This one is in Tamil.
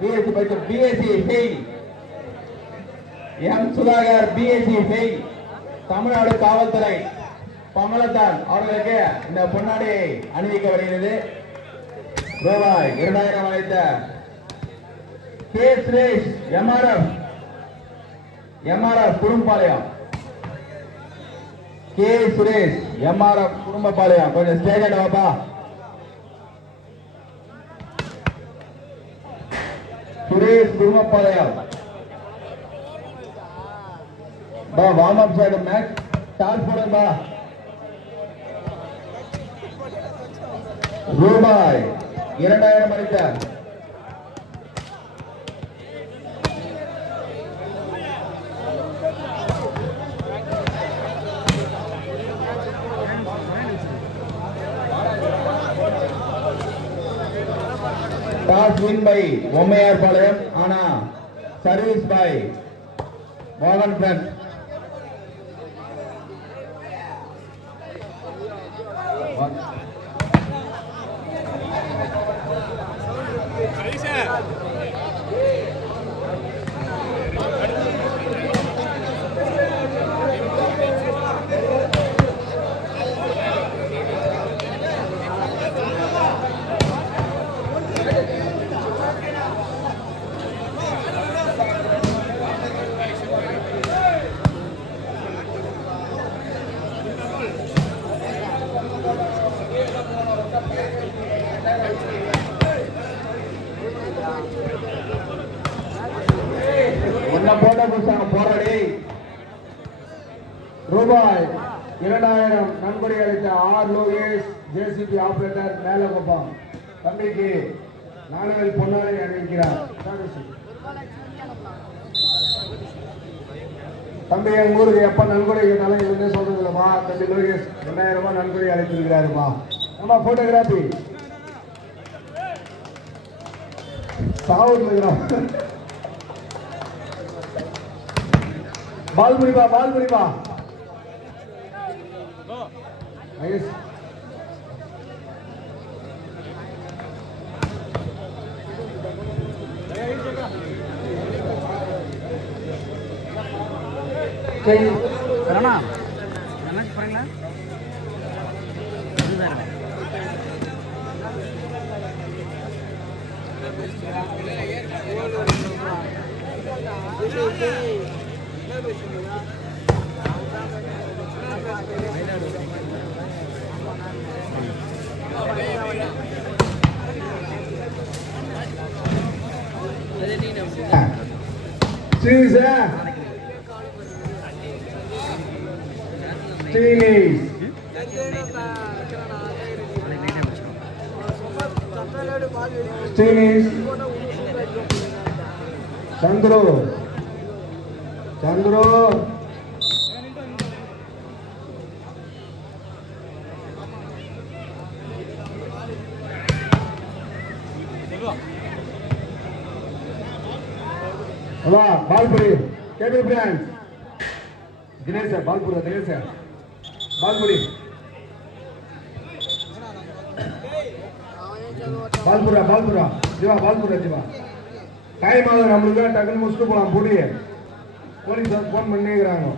பிஎஸ்சி படிக்கும் BSc fail. M Sudhakar BSc fail. Tamil Nadu காவல்துறை பமலத்தான் அவர்களுக்கு இந்த பொன்னாடி அணிவிக்க வருகிறது. ரூபாய் 2000 அளித்த K Suresh MRF Kudumbapalayam. K Suresh MRF Kudumbapalayam கொஞ்சம் ஸ்டேஜ் வாப்பா. சுரேஷ் குடும்பப்பாளையம் பா warm up side match start பண்ணுங்க. ரூபாய் 2000 அளித்தார். Toss win by Ommaiyar Palayam. ஆனா சர்வீஸ் பை வாகன் ஃப்ரெண்ட். போராடி ரூபாய் 2000 நன்கொடை அளித்த R Lokesh JCB operator Melakuppam தம்பிக்கு நாணயங்கள் பொன்னாடை அணிவிக்கிறார். தம்பி எங்க ஊருக்கு எப்ப நன்கொடை கேட்டாலும் இவங்க சொல்றது இல்லமா. தம்பி லோகேஷ் 2000 ரூபாய் நன்கொடை அளித்திருக்கிறாருமா. நம்ம போட்டோகிராபி சாவுட் பால் முடிப்பா சந்திரு பால்புரி கேபிள் பிரான்ஸ் தினேஷ் சார் பால்புரி பால்புரா ஜீவா டைம் ஆகுது நம்மளுக்கு டக்குன்னு முடிச்சுட்டு போலாம். போலீஸ் ஃபோன் பண்ணிக்கிறாங்க.